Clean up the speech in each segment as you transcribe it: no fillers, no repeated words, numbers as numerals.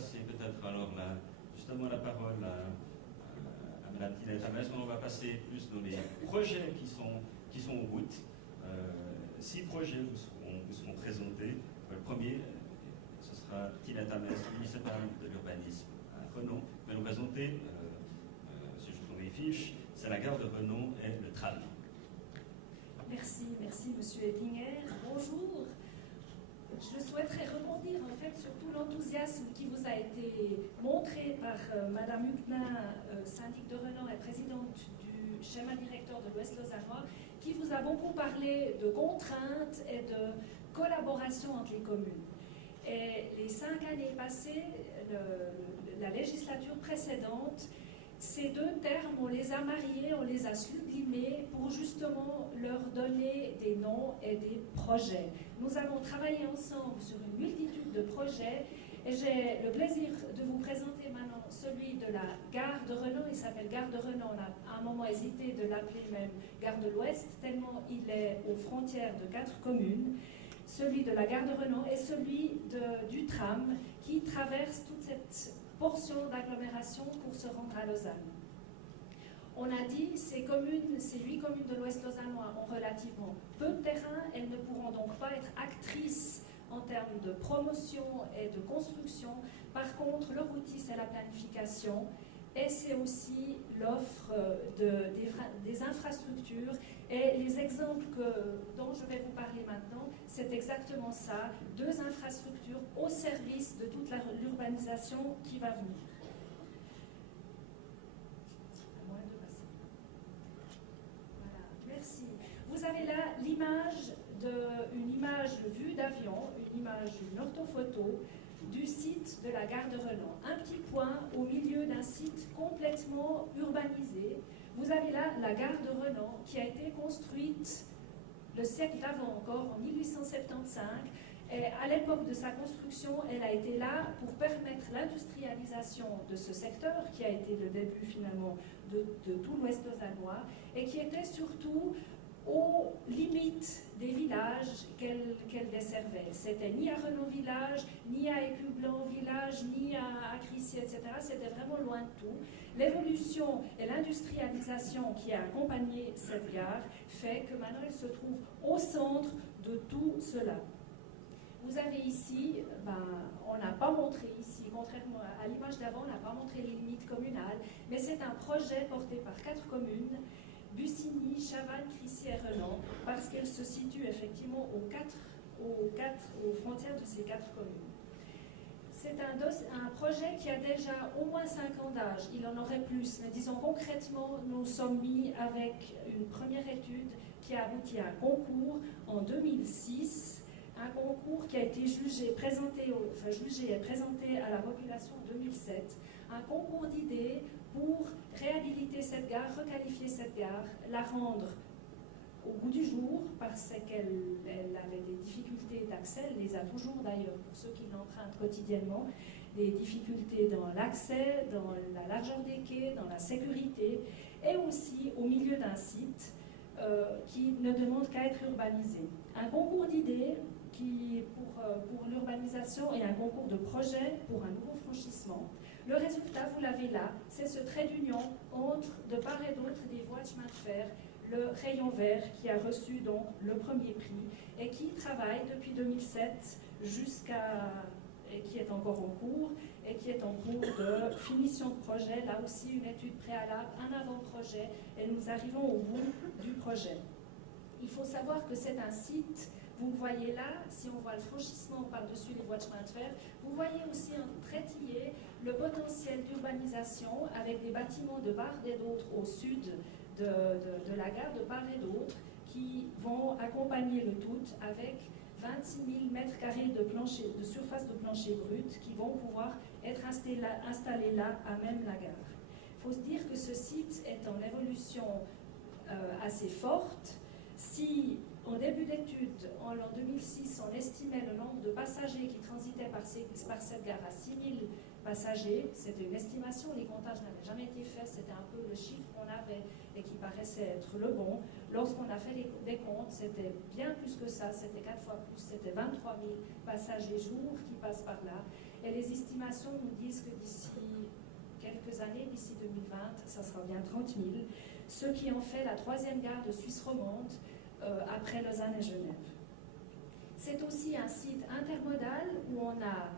passer peut-être alors justement la parole à Mme Tinette Hamès, mais on va passer plus dans les projets qui sont en route. 6 projets vous seront présentés. Le premier, ce sera Tinette Hamès, municipal de l'urbanisme à Renon, va nous présenter, si je trouve mes fiches, c'est la gare de Renon et le tram. Merci Monsieur Eblinger. Bonjour. Je souhaiterais rebondir en fait sur tout l'enthousiasme qui vous a été montré par Madame Huguenin, syndic de Renon et présidente du schéma directeur de l'Ouest lausannois, qui vous a beaucoup parlé de contraintes et de collaboration entre les communes. Et les 5 années passées, la législature précédente, ces 2 termes, on les a mariés, on les a sublimés pour justement leur donner des noms et des projets. Nous avons travaillé ensemble sur une multitude de projets et j'ai le plaisir de vous présenter maintenant celui de la gare de Renon. Il s'appelle Gare de Renon. On a à un moment hésité de l'appeler même Gare de l'Ouest, tellement il est aux frontières de 4 communes. Celui de la gare de Renon et celui du tram qui traverse toute cette portion d'agglomération pour se rendre à Lausanne. On a dit ces 8 communes de l'Ouest lausannois ont relativement peu de terrain, elles ne pourront donc pas être actrices en termes de promotion et de construction. Par contre, leur outil, c'est la planification et c'est aussi l'offre des infrastructures. Et les exemples dont je vais vous parler maintenant, c'est exactement ça, 2 infrastructures au service de toute l'urbanisation qui va venir. Voilà, merci. Vous avez là une image vue d'avion, une orthophoto du site de la gare de Renon. Un petit point au milieu d'un site complètement urbanisé. Vous avez là la gare de Renon qui a été construite le siècle d'avant encore, en 1875. Et à l'époque de sa construction, elle a été là pour permettre l'industrialisation de ce secteur qui a été le début finalement de tout l'Ouest lausannois et qui était surtout aux limites des villages qu'elle desservait. C'était ni à Renon village, ni à Écublanc village, ni à Crissier, etc. C'était vraiment loin de tout. L'évolution et l'industrialisation qui a accompagné cette gare fait que maintenant elle se trouve au centre de tout cela. Vous avez ici, on n'a pas montré ici, contrairement à l'image d'avant, on n'a pas montré les limites communales, mais c'est un projet porté par 4 communes, Bussigny, Chavannes, Crissier et Renon, parce qu'elle se situe effectivement aux frontières de ces 4 communes. C'est un projet qui a déjà au moins 5 ans d'âge, il en aurait plus, mais disons concrètement, nous sommes mis avec une première étude qui a abouti à un concours en 2006, un concours qui a été jugé et présenté à la population en 2007, un concours d'idées pour réhabiliter cette gare, requalifier cette gare, la rendre au goût du jour parce qu'elle avait des difficultés d'accès, elle les a toujours d'ailleurs pour ceux qui l'empruntent quotidiennement, des difficultés dans l'accès, dans la largeur des quais, dans la sécurité et aussi au milieu d'un site qui ne demande qu'à être urbanisé. Un concours d'idées qui pour l'urbanisation et un concours de projet pour un nouveau franchissement. Le résultat, vous l'avez là, c'est ce trait d'union entre, de part et d'autre des voies de chemin de fer, le rayon vert qui a reçu donc le premier prix et qui travaille depuis 2007 et qui est encore en cours et qui est en cours de finition de projet, là aussi une étude préalable, un avant-projet et nous arrivons au bout du projet. Il faut savoir que c'est un site, vous voyez là, si on voit le franchissement par-dessus les voies de chemin de fer, vous voyez aussi en trétillé le potentiel d'urbanisation avec des bâtiments de part et d'autre au sud de la gare, de part et d'autre, qui vont accompagner le tout avec 26 000 mètres carrés de surface de plancher brut qui vont pouvoir être installés là, à même la gare. Il faut se dire que ce site est en évolution assez forte. Si, en début d'études, en l'an 2006, on estimait le nombre de passagers qui transitaient par cette gare à 6 000 passagers, c'était une estimation, les comptages n'avaient jamais été faits, c'était un peu le chiffre qu'on avait et qui paraissait être le bon. Lorsqu'on a fait des comptes, c'était bien plus que ça, c'était 4 fois plus, c'était 23 000 passagers jour qui passent par là. Et les estimations nous disent que d'ici quelques années, d'ici 2020, ça sera bien 30 000, ce qui en fait la troisième gare de Suisse romande après Lausanne et Genève. C'est aussi un site intermodal où on a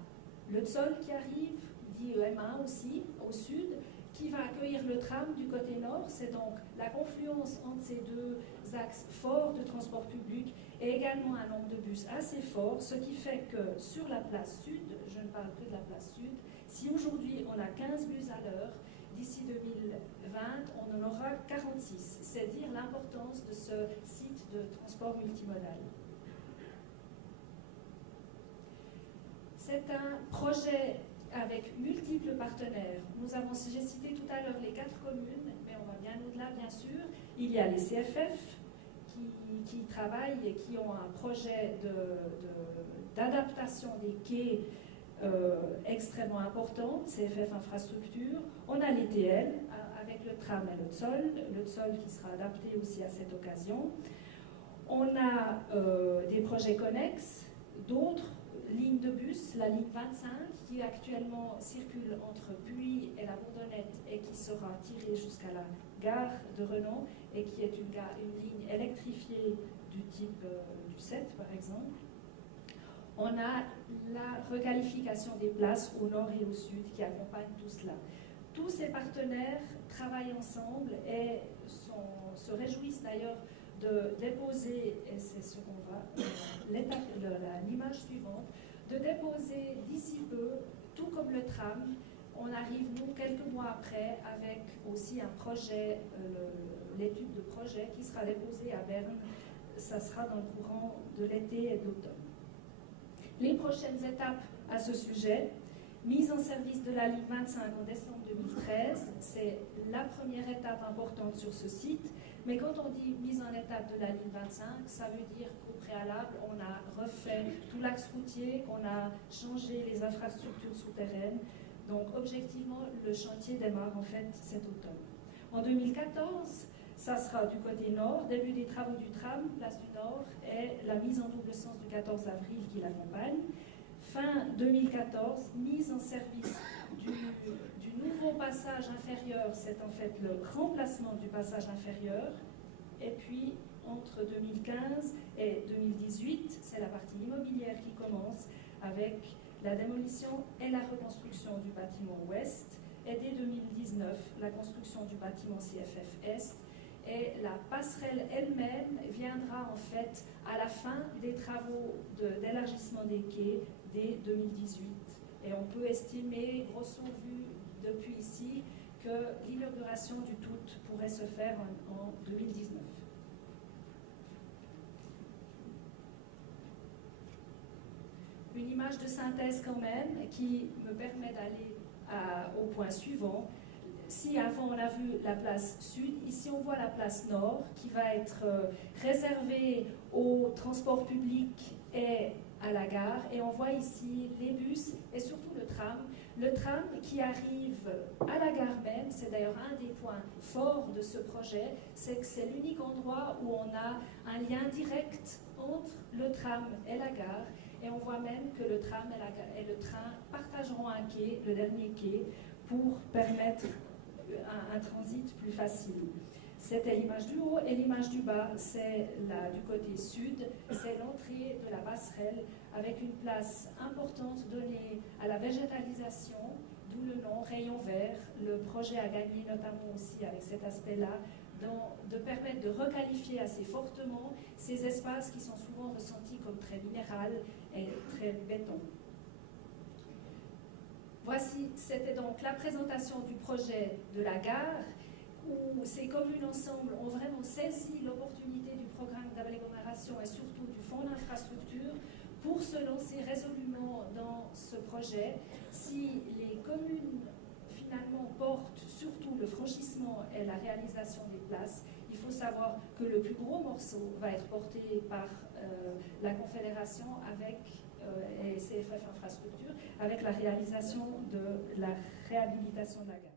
le Zoll qui arrive, dit EM1 aussi, au sud, qui va accueillir le tram du côté nord. C'est donc la confluence entre ces deux axes forts de transport public et également un nombre de bus assez fort, ce qui fait que sur la place sud, je ne parle que de la place sud, si aujourd'hui on a 15 bus à l'heure, d'ici 2020, on en aura 46. C'est dire l'importance de ce site de transport multimodal. C'est un projet avec multiples partenaires. J'ai cité tout à l'heure les 4 communes, mais on va bien au-delà, bien sûr. Il y a les CFF qui travaillent et qui ont un projet d'adaptation des quais extrêmement important, CFF Infrastructure. On a les TL avec le tram et le Zoll qui sera adapté aussi à cette occasion. On a des projets connexes, d'autres lignes de bus, la ligne 25 qui actuellement circule entre Puy et la Bourdonnette et qui sera tirée jusqu'à la gare de Renon et qui est une ligne électrifiée du type du 7 par exemple. On a la requalification des places au nord et au sud qui accompagne tout cela. Tous ces partenaires travaillent ensemble et se réjouissent d'ailleurs de déposer, et c'est ce qu'on va, l'image suivante, de déposer d'ici peu, tout comme le tram, on arrive, nous, quelques mois après, avec aussi un projet, l'étude de projet qui sera déposée à Berne. Ça sera dans le courant de l'été et de l'automne. Les prochaines étapes à ce sujet, mise en service de la ligne 25 en décembre 2013, c'est la première étape importante sur ce site. Mais quand on dit mise en étape de la ligne 25, ça veut dire qu'au préalable, on a refait tout l'axe routier, qu'on a changé les infrastructures souterraines. Donc, objectivement, le chantier démarre en fait cet automne. En 2014, ça sera du côté nord, début des travaux du tram, place du Nord, et la mise en double sens du 14 avril qui l'accompagne. Fin 2014, mise en service du nouveau passage inférieur, c'est en fait le remplacement du passage inférieur. Et puis, entre 2015 et 2018, c'est la partie immobilière qui commence avec la démolition et la reconstruction du bâtiment ouest. Et dès 2019, la construction du bâtiment CFF Est. Et la passerelle elle-même viendra en fait à la fin des travaux d'élargissement des quais dès 2018. Et on peut estimer, grosso vu depuis ici, que l'inauguration du tout pourrait se faire en 2019. Une image de synthèse quand même qui me permet d'aller au point suivant. Si avant on a vu la place sud, ici on voit la place nord qui va être réservée au transport public et à la gare. Et on voit ici les bus et surtout le tram. Le tram qui arrive à la gare même, c'est d'ailleurs un des points forts de ce projet, c'est que c'est l'unique endroit où on a un lien direct entre le tram et la gare. Et on voit même que le tram et le train partageront un quai, le dernier quai, pour permettre un transit plus facile. C'était l'image du haut et l'image du bas, c'est du côté sud, c'est l'entrée de la passerelle avec une place importante donnée à la végétalisation, d'où le nom rayon vert. Le projet a gagné notamment aussi avec cet aspect-là, de permettre de requalifier assez fortement ces espaces qui sont souvent ressentis comme très minéral et très béton. Voici, c'était donc la présentation du projet de la gare, où ces communes ensemble ont vraiment saisi l'opportunité du programme d'agglomération et surtout du fonds d'infrastructure pour se lancer résolument dans ce projet. Si les communes finalement portent surtout le franchissement et la réalisation des places, il faut savoir que le plus gros morceau va être porté par la Confédération avec et CFF Infrastructure, avec la réalisation de la réhabilitation de la gare.